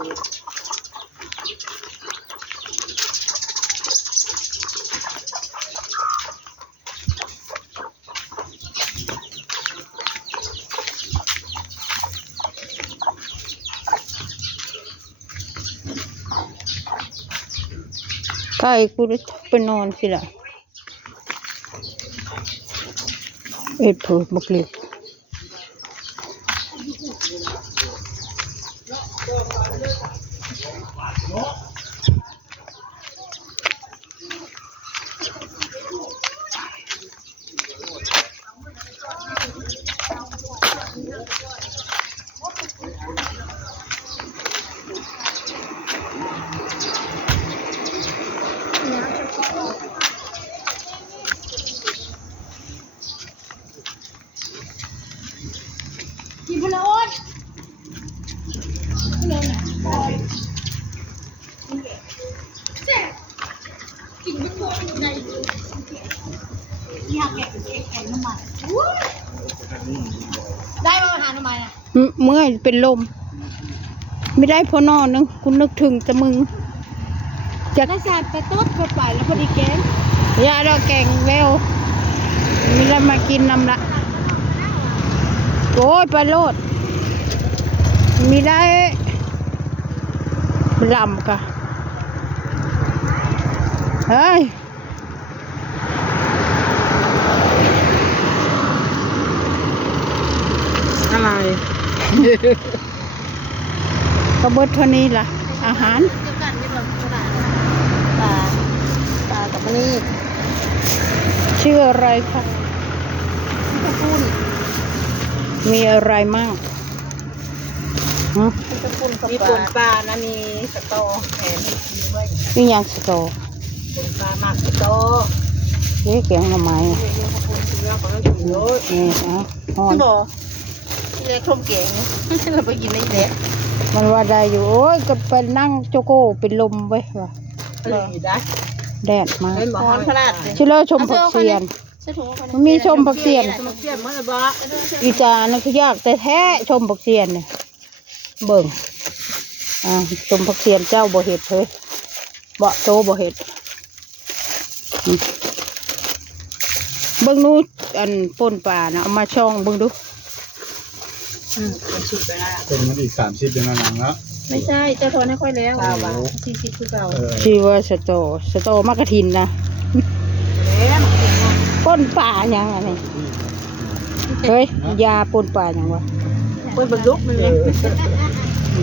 ไก่กูไปนอนสิล่ะเอ็ดเผือกบักเล็กกินพะโล้กินไม่พอในอยากแกะน้ำมันได้มาหาน้ำมันอ่ะเมื่อยเป็นลมไม่ได้พอนอนนึงคุณนึกถึงแต่มึงจะได้สาดแต่ต้นกดไปแล้วพอดีแกงยาเราแกงเวลมีอะไรมากินนำละโอ้ยไปโลดมีได้ลำกะเฮ้ยอะไร กระเบิดเท่านี้ล่ะอาหารปลากับนี่ ชื่ออะไรคะ กระปุ้น มีอะไรมั่งฮะ กระปุ้นมีปนปลานะมีสตอแถมให้กินด้วย นี่ยังสตอ ปนปลาหมักสตอ เอ๊ะแกงทำไม เรียกกระปุ้นซื้อแล้วก็ต้องกินเยอะ นี่เอาห่อน บอกที่เรียกข้มเก๋งเราไปกินได้เด็ก มันว่าได้อยู่โอ้ยก็ไปนั่งโจโก้เป็นลมไว้ว่ะ เลยได้ แดดมา เป็นหมอฮอนพลาดเลย ชื่อเล่าชมผักเสียนมันมีชมผักเสียน สมัครเสียนมันบ่ อีจานั่นคือยากแต่แท้ชมผักเสียนเนี่ยเบิ่งชมผักเสียนเจ้าบ่เห็ดเฮ้ยบ่โตบ่เห็ดเบิ่งนู้อันป่นป่านะเอามาช่องเบิ่งดู มันสุดไปแล้ว เป็นมันอีก30เป็นนังแล้ว ไม่ใช่เจ้าทนให้ค่อยแล้ว40คือเก่า ชื่อว่าสโตมะกะทินนะ แล้ว ป่นป่าอย่างไรเฮ้ยยาป่นป่าอย่างวะ คนบรรลุมันเลย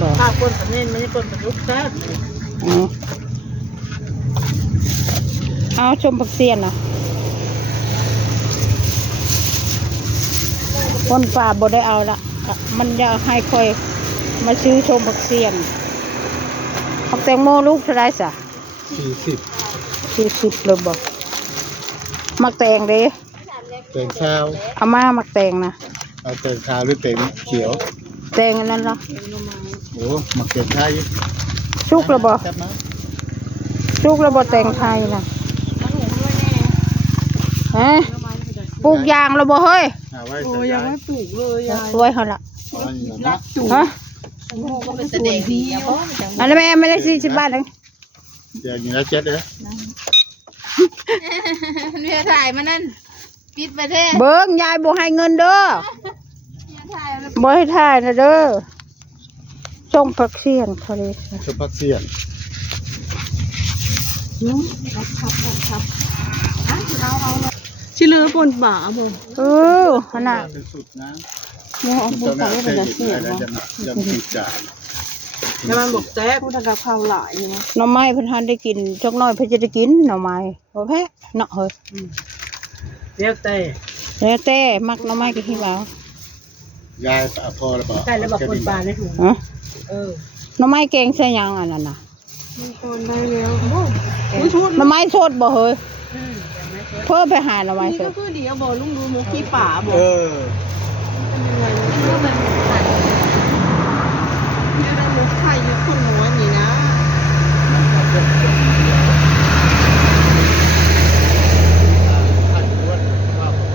บอก ถ้าคนสำเร็จไม่ใช่คนบรรลุแท้ เอาชมผักเสียนนะป่นป่าบ่ได้เอาละมันจะให้คอยมาซื้อชมผักเสียนผักแตงโมลูกเท่าไรสะ 40เลยบอกมักแตงเด้ เต็งข้าว เอามามักแตงนะ เอาเต็งข้าวหรือเต็งเขียว แตงอันนั้นเหรอ โอ้หมักเต็งข้าว ชุกระบอ แซ่บนะ ชุกระบอแตงไทยนะฮะปลูกยางระบอเฮ้ย หาไว้ โอ้ จะ ยั ย้าง ย ไม่ปลูกเลยยาย สวยเขาละ อ๋อนี่นะ ฮะ ก็เป็นแสดงดีอ่ะ อันนั้นแม่ไม่ได้40 บาทเลย เดี๋ยวนี้แล้วเจ็ดเลย เนื้อถ่ายมานั่นปิดไปแท้ เบิ้งยายบ่ให้เงินเด้อ เนื้อถ่ายแล้ว บ่ให้ถ่ายนะเด้อส่งผักเสียนเขาเลย ชุบผักเสียน ชิเลือปนป่าบ่ ขนาด เป็นสุดนะ เนี่ยเอาบุญ เจ้าห ไป น้า ให้ ที่ มันจะเสีย อะไร เนาะ ยังติดจ่าย แล้วมันบอกแซ่บพูดกับข้าวหลายอยู่นะ หน่อไม้เพิ่นทันได้กินจักหน่อยเพิ่นจะได้กินหน่อไม้บ่แพ้เนาะเฮ้ย เรียกแต่ แล้วแต่มักหน่อไม้ก็ที่ว่าย ายพอแล้วเปล่า ใส่แล้วบอกปนป่าในถุง ฮะ เออ หน่อไม้แกงใส่หยังอันนั้นน่ะ มีคนได้แล้วโอ้ชุด หน่อไม้สดบ่เฮ้ยเพิ่มไปหาหน่อไม้ นี่ ส ก็ ด คือเดี๋ยวบอกลุงดูมุกที่ป่าบอก เออ เมื่อมันผ่านยืดมุกไข่ยืดคนหัวนี่นะ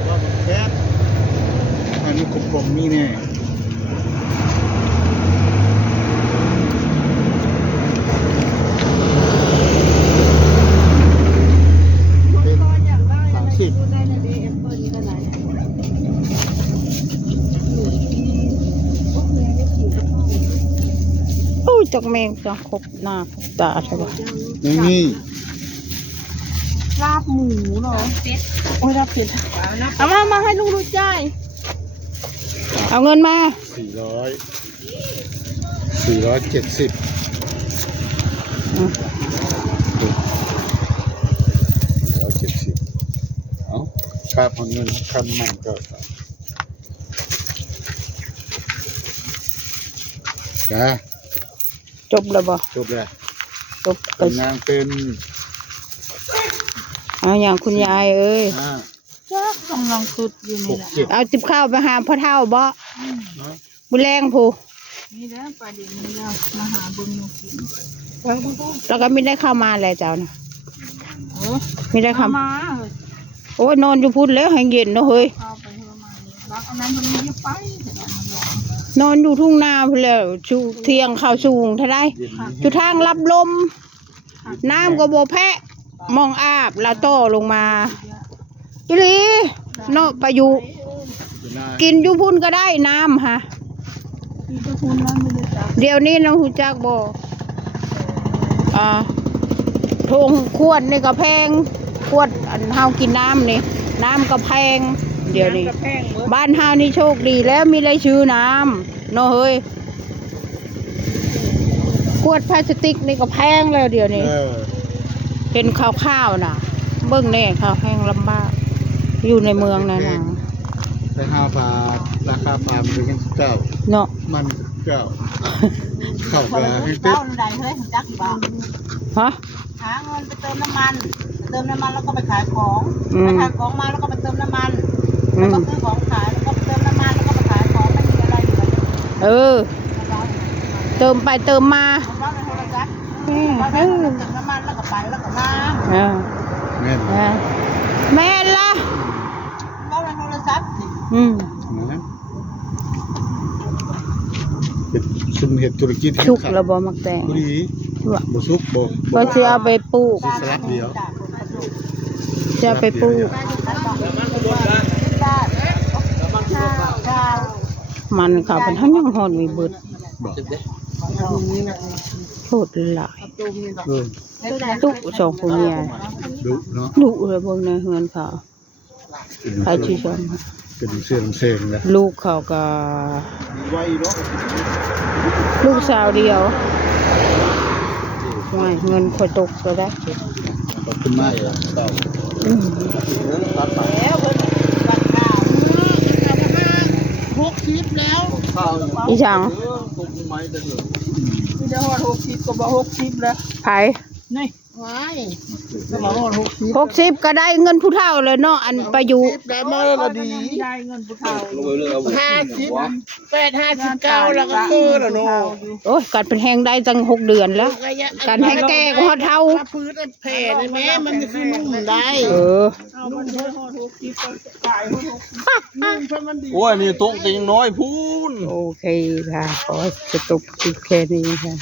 ว่ามันแคบอันนี้กลมๆนี่แน่ จักแมงจังครบหน้าครบตาใช่ปะ ไม่มี ลาบหมูเหรอ เป็ด โอ้ยลาบเป็ดเอามาให้ลุงรู้ใจาย เอาเงินมา 470 อืม 170เอาค่าผ่อนเงินค่ามันก็จ้า จบแล้วบ่ จบแล้ว จบ เป็นนางเป็น เอาอย่างคุณยายเอ้ย จ้ากำลังตุดอยู่นี่แหละ 6 7 เอาจิบข้าวไปหาพ่อเฒ่าบ่บุญแรงผู้ นี่แล้วประเด็นนี้แล้วมาหาบุญอยู่กิน แล้วก็ไม่ได้เข้ามาแล้วเจ้านะ เออ ไม่ได้เข้า มาเฮ้ย โอ้ยนอนอยู่พุ่นแล้วให้เย็นเนาะเฮ้ย เข้าไปเฮามานี่รักอันนั้นมันไม่ไปแต่ว่ามันร้อน นอนอยู่ทุ่งนาพุ่นแล้วชูเที่ยงข้าวสูงเท่าไรจุดทางรับลม น้ำก็บ่แพะมองอาบแล้วโตลงมาอีหลีเนาะไปอยู่กินอยู่พุ่นก็ได้น้ำฮะ ที่เจ้าคุณนั้นไม่ได้จับ เดี๋ยวนี้น้องหูจักบ่ทงขวดนี่ก็แพงขวดอันเฮากินน้ำนี่น้ำก็แพงเดี๋ยวนี้ กระแพงเบิด บ้านเฮานี่โชคดีแล้วมีได้ชื่อน้ำเนาะเฮ้ยขวดพลาสติกนี่ก็แพงแล้วเดี๋ยวนี้เห็นข้าวๆน่ะ เบิ่งแน่ข้าวแห้งลำบากอยู่ในเมืองนั่นน่ะ ไป5 บาทราคาปลามันเป็นเก้า เนาะ มันเก้าเข้า พอ ไป เรา ให้ เจ้า เต็ม ใดเฮ้ยจักบ่ ฮะ หาเงินไปเติมน้ำมันแล้วก็ไปขายของ อืม ไปขายของมาแล้วก็ไปเติมน้ำมัน อื แล้ว ม ก็ซื้อของขายแล้วก็ไปเติมน้ำมันแล้วก็ไปขายของไม่มีอะไรอยู่แล้ว เออ เติมไปเติมมา เราในโทรศัพท์ อืม เรา เอ เติ อ มน้ำมันแล้วก็ไปแล้วก็มา เออ แม่น เออแม่นล่ะ เราในโทรศัพท์สิ อืม นะเป็นซุ่มเห็ดธุรกิจ สุกแล้วบ่มักแตง บุรีบ่สุกบ่ ก็สิเอาไปปลูก สลับเดียว จะเอาไปปลูก มันเขาเป็นทั้งยังหอนมีเบิด บอก โคตรหลาย เออ ตุกสองคนเมีย ดุเนาะ ดุเลยเบิ่งในเฮือนเขาใครชื่อชม เป็นเสียงเสียงเลย ลูกเขาก็ ไว้เนาะ ลูกสาวเดียวว่ายเงินคอยตกก็ได้ ขอบคุณมากเลยเต่า อืม แล้วเพิ่นวันข้าว 60แล้ว ข้าว อีช่าง ตุกไม้ได้เลย ที่ได้ฮอด60ก็บ่60แล้ว ไผ นี่ ว้าย ก็บ่ฮอด60 60ก็ได้เงินผู้เฒ่าเลยเนาะอันไปอยู่ ได้มาแล้วละดี ได้เงินผู้เฒ่า 59แล้วก็คือแล้วเนาะ โอ้ยการเป็นแหงได้ตั้ง6 เดือนแล้ว การให้แก่ก็ฮอดเฒ่า พื้นแผ่นี่แม่มันคือนุ่มได้ เออ เอามันได้ฮอด60ก็ตายฮอด60 โอ้ยนี่ตกติงน้อยพูน โอเคค่ะ ขอสตุกคลิปแค่นี้ค่ะ